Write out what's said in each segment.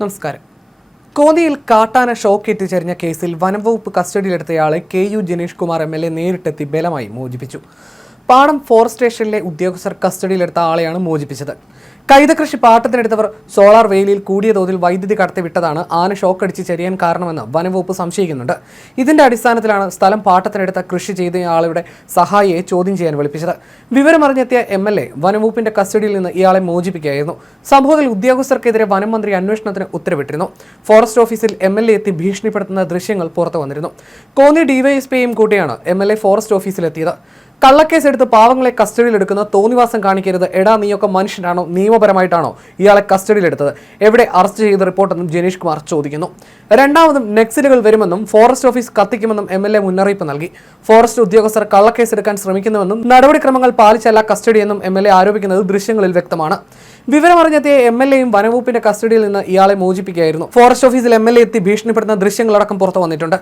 നമസ്കാരം. കോന്നിയിൽ കാട്ടാന ഷോക്കേറ്റ് ചരിഞ്ഞ കേസിൽ വനംവകുപ്പ് കസ്റ്റഡിയിലെടുത്തയാളെ K U Janeesh Kumar M L A നേരിട്ടെത്തി ബലമായി മോചിപ്പിച്ചു. പാടം ഫോറസ്റ്റ് സ്റ്റേഷനിലെ ഉദ്യോഗസ്ഥർ കസ്റ്റഡിയിലെടുത്ത ആളെയാണ് മോചിപ്പിച്ചത്. കൈതകൃഷി പാട്ടത്തിനെടുത്തവർ സോളാർ വേലിയിൽ കൂടിയ തോതിൽ വൈദ്യുതി കടത്തി കടത്തിവിട്ടതാണ് ആന ഷോക്കടിച്ച് ചെറിയാൻ കാരണമെന്ന് വനംവകുപ്പ് സംശയിക്കുന്നുണ്ട്. ഇതിന്റെ അടിസ്ഥാനത്തിലാണ് സ്ഥലം പാട്ടത്തിനെടുത്ത കൃഷി ചെയ്ത ആളുടെ സഹായിയെ ചോദ്യം ചെയ്യാൻ വിളിപ്പിച്ചത്. വിവരമറിഞ്ഞെത്തിയ എം എൽ എ വനംവകുപ്പിന്റെ കസ്റ്റഡിയിൽ നിന്ന് ഇയാളെ മോചിപ്പിക്കുകയായിരുന്നു. സംഭവത്തിൽ ഉദ്യോഗസ്ഥർക്കെതിരെ വനം മന്ത്രി അന്വേഷണത്തിന് ഉത്തരവിട്ടിരുന്നു. ഫോറസ്റ്റ് ഓഫീസിൽ എം എൽ എ എത്തി ഭീഷണിപ്പെടുത്തുന്ന ദൃശ്യങ്ങൾ പുറത്തു വന്നിരുന്നു. കോന്നി ഡിവൈഎസ്പിയും കൂട്ടിയാണ് എം എൽ എ ഫോറസ്റ്റ് ഓഫീസിലെത്തിയത് കള്ളക്കേസ് എടുത്ത് പാവങ്ങളെ കസ്റ്റഡിയിലെടുക്കുന്ന തോന്നിവാസം കാണിക്കരുത്. എടാ നീയൊക്കെ മനുഷ്യനാണോ? നിയമപരമായിട്ടാണോ ഇയാളെ കസ്റ്റഡിയിലെടുത്തത്? എവിടെ അറസ്റ്റ് ചെയ്ത റിപ്പോർട്ടെന്നും ജനീഷ് കുമാർ ചോദിക്കുന്നു. രണ്ടാമതും നെക്സലുകൾ വരുമെന്നും ഫോറസ്റ്റ് ഓഫീസ് കത്തിക്കുമെന്നും എം എൽ എ മുന്നറിയിപ്പ് നൽകി. ഫോറസ്റ്റ് ഉദ്യോഗസ്ഥർ കള്ളക്കേസ് എടുക്കാൻ ശ്രമിക്കുന്നുവെന്നും നടപടിക്രമങ്ങൾ പാലിച്ചല്ല കസ്റ്റഡിയെന്നും എം എൽ എ ആരോപിക്കുന്നത് ദൃശ്യങ്ങളിൽ വ്യക്തമാണ്. വിവരമറിഞ്ഞെത്തിയ എം എൽ എയും വനവകുപ്പിന്റെ കസ്റ്റഡിയിൽ നിന്ന് ഇയാളെ മോചിപ്പിക്കുകയായിരുന്നു. ഫോറസ്റ്റ് ഓഫീസിൽ എം എൽ എ എത്തി ഭീഷണിപ്പെടുന്ന ദൃശ്യങ്ങളടക്കം പുറത്തു വന്നിട്ടുണ്ട്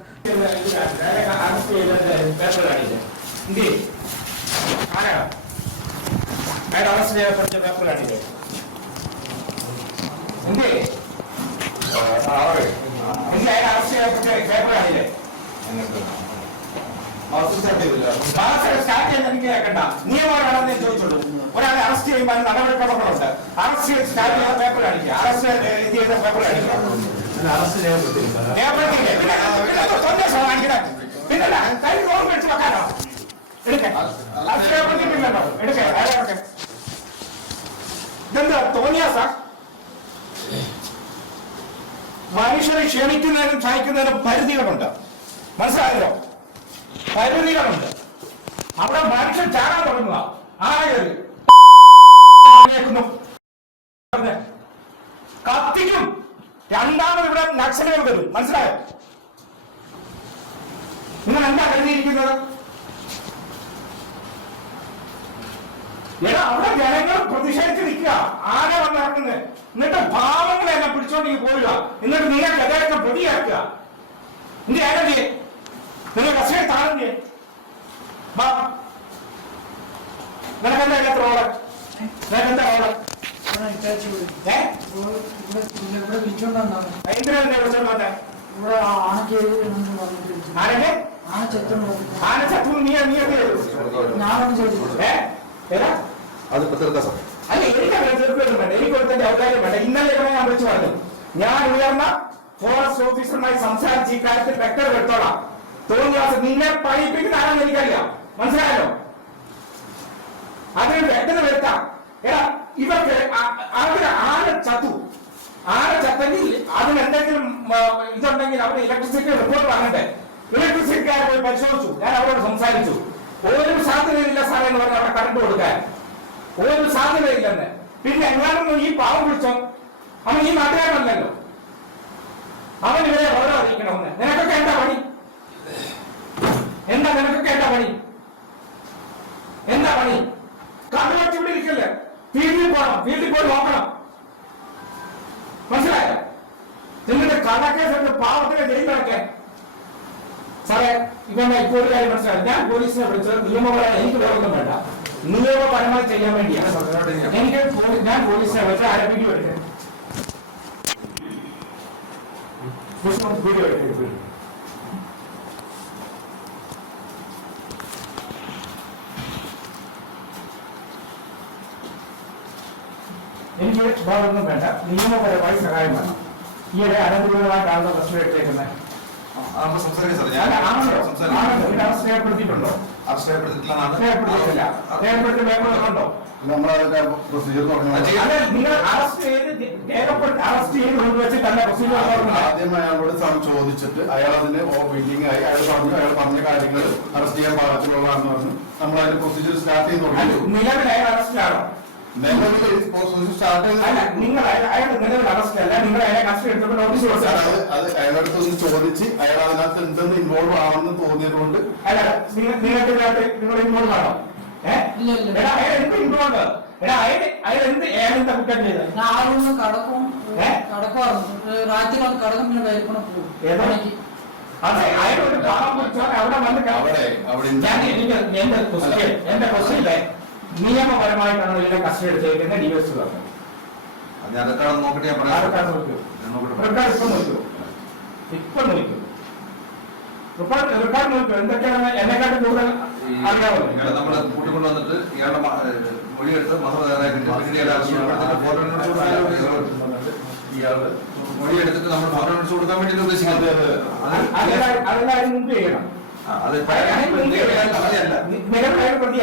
എന്ത് ആരാ അയാൾ അറസ്റ്റ് ചെയ്യപ്പെട്ട പേപ്പറിലാണിത് എന്ത് എന്ത് അയാൾ അറസ്റ്റ് ചെയ്യപ്പെട്ട കേൾക്കണ്ട നിയമമാണെന്ന് ചോദിച്ചുള്ളൂ ഒരാളെ അറസ്റ്റ് ചെയ്യുമ്പോൾ അതിന് നടപടിക്രമങ്ങളുണ്ട് അറസ്റ്റ് ചെയ്ത് സ്റ്റാർട്ട് ചെയ്യുന്ന പേപ്പർ കാണിക്കുക അറസ്റ്റ് ചെയ്ത പേപ്പർ രേഖപ്പെടുത്തിയില്ലേ? പിന്നെ കൈ വെച്ച് വെക്കാനോ എടുക്ക എടുക്ക ഇതെന്താ സാർ? മനുഷ്യരെ ക്ഷണിക്കുന്നതിനും സഹിക്കുന്നതിനും പരിധികളുണ്ട്. മനസ്സിലായല്ലോ? പരിധികളുണ്ട്. അവിടെ മനുഷ്യൻ ചാടാൻ തുടങ്ങുക. ആരും കത്തിക്കും. രണ്ടാമത് ഇവിടെ നക്സലുകൾ വരും. മനസ്സിലായോ? നിങ്ങൾ എന്താ കരുതിയിരിക്കുന്നത് എടാ അവിടെ ജനങ്ങൾ പ്രതിഷേധിച്ച് എന്നിട്ട് പാവങ്ങളെ എന്നെ പിടിച്ചോണ്ടെങ്കിൽ പോയില്ല. എന്നിട്ട് നിങ്ങൾക്ക് അദ്ദേഹത്തെ പ്രതിയാക്കുക നിന്റെ ചെയ്യേ നിങ്ങൾ കസേ താഴെ വാ. നിനക്കെന്താ ഇതിനകത്ത് റോൾ? നിനക്കെന്താ റോൾ? ഏ? ഇവിടെ വിളിച്ചോണ്ടാണ് എന്തിനാ എന്നെ വിളിച്ചോണ്ട് വന്നേ. ഇവിടെ ആണയ്ക്ക് പറഞ്ഞിട്ട് ആരൊക്കെ? ആന ചെത്തുന്നു ആന ചത്തു നീ നീ എന്ത് ഏ? അത് അല്ല എനിക്ക് വേണ്ട ഔദാര്യം വേണ്ട. ഇന്നലെ ഇവിടെ ഞാൻ വിളിച്ചു പറഞ്ഞു. ഞാൻ ഉയർന്ന ഫോറസ്റ്റ് ഓഫീസറുമായി സംസാരിച്ച് ഈ കാര്യത്തിൽ വ്യക്തത എടുത്തോളാം തോന്നിയാസം നിന്നെ പഠിപ്പിക്കുന്ന ആരാന്ന് എനിക്കറിയാം. മനസ്സിലായല്ലോ? അതിന് വ്യക്തത വരുത്താം. എടാ ഇവർക്ക് അവർ ആന ചത്തു. ആന ചത്തെങ്കിൽ അതിന് എന്തെങ്കിലും ഇതുണ്ടെങ്കിൽ അവിടെ ഇലക്ട്രിസിറ്റി റിപ്പോർട്ട് വാങ്ങണ്ടേ ഇലക്ട്രിസിറ്റിക്കാരെ പോയി പരിശോധിച്ചു. ഞാൻ അവരോട് സംസാരിച്ചു. ഒരു സാധ്യതയില്ല സാറേ എന്ന് പറഞ്ഞാൽ അവിടെ കറണ്ട് കൊടുക്കാൻ. ഒരു സാധ്യതയില്ലെന്ന്. പിന്നെ എങ്ങാനും ഈ പാവം വിളിച്ചോ അവൻ ഈ നാട്ടുകാരനല്ലല്ലോ. അവൻ ഇവരെ വളരെ അറിയിക്കണമെന്ന് നിനക്കൊക്കെ എന്താ പണി? എന്താ നിനക്കൊക്കെ എന്താ പണി? എന്താ പണി? കണ്ണുവച്ച് ഇവിടെ ഇരിക്കല്ലേ? ഫീൽഡിൽ പോകണം ഫീൽഡിൽ പോയി നോക്കണം. മനസ്സിലായോ? നിങ്ങളുടെ കള്ളക്കേസ് പാവത്തിനെ ജയിലിലാക്കാൻ സാറേ ഇവന്റെ ഇപ്പോൾ ഒരു കാര്യം മനസ്സിലായി. ഞാൻ പോലീസിനെ വിളിച്ചത് നിയമപരമായി എനിക്ക് വേറൊന്നും വേണ്ട. നിയമപരമായി ചെയ്യാൻ വേണ്ടിയാണ് എനിക്ക് ഞാൻ പോലീസിനെ വിളിച്ച് ആരംഭിക്കും എടുക്കാൻ വീഡിയോ എടുക്കും എനിക്ക് വേറൊന്നും വേണ്ട. നിയമപരമായി സഹായം വേണം. ഈയിടെ അനന്തപൂർവമായിട്ടാണ് പ്രശ്നം എടുത്തേക്കുന്നത് അവസ്ഥ രേഖപ്പെടുത്തിയിട്ടുണ്ടോ ആദ്യം അയാളോട് ചോദിച്ചിട്ട് അയാൾ അതിന് മീറ്റിംഗ് ആയി. അയാൾ പറഞ്ഞു അയാൾ പറഞ്ഞ കാര്യങ്ങൾ അറസ്റ്റ് ചെയ്യാൻ പാടത്തിലുള്ളതാണെന്ന് പറഞ്ഞു. നമ്മൾ അതിന്റെ പ്രൊസീജിയർ സ്റ്റാർട്ട് ചെയ്ത് നിലവിൽ അയാൾ അറസ്റ്റിലാണോ നിങ്ങൾ അയാൾ നിലവിൽ അറസ്റ്റിലല്ല നിങ്ങൾ അയാളെ കസ്റ്റഡി എടുത്തപ്പോൾ നോട്ടീസ് കൊടുത്താണ് അത് അയാളടുത്ത് ഒന്ന് ചോദിച്ച് അയാൾ അതിനകത്ത് എന്തെന്ന് ഇൻവോൾവ് ആണെന്ന് തോന്നിയതുകൊണ്ട് അല്ല നിങ്ങൾ നിങ്ങൾക്ക് ഇതിനകത്ത് നിങ്ങൾ ഇൻവോൾവ് ആണോ? ഇല്ല, ഇല്ല. അയാൾ എന്ത് ഇൻവോൾവ് അയാൾ എന്ത് അയാൾ എന്താ കുറ്റം ചെയ്തത്? ആളൊന്ന് കടക്കും കടക്കുമായിരുന്നു രാത്രി കടക്കും പിന്നെ വേൽപ്പണ പോകും. അതെ അയാൾ ഒരു അവിടെ വന്ന് അവിടെ അവിടെ എന്റെ ക്വസ്റ്റ്യൻ എന്റെ ക്വസ്റ്റ്യനിലെ നിയമപരമായിട്ടാണ് ഇതിനെ കസ്റ്റഡി എടുത്തേക്കുന്നത് ഡിവൈസ് പറഞ്ഞത് നോക്കൂ? റെക്കോർഡ് നോക്കൂ. എന്തൊക്കെയാണ് എന്നെക്കാട്ടും കൂടുതൽ ഇയാളെ നമ്മൾ മൊഴിയെടുത്തിട്ട് ഫോട്ടോ കൊടുക്കാൻ ഉദ്ദേശിക്കുന്നത്. അതെല്ലാം മുമ്പ് ചെയ്യണം. അത് നിലവിലായ പ്രതി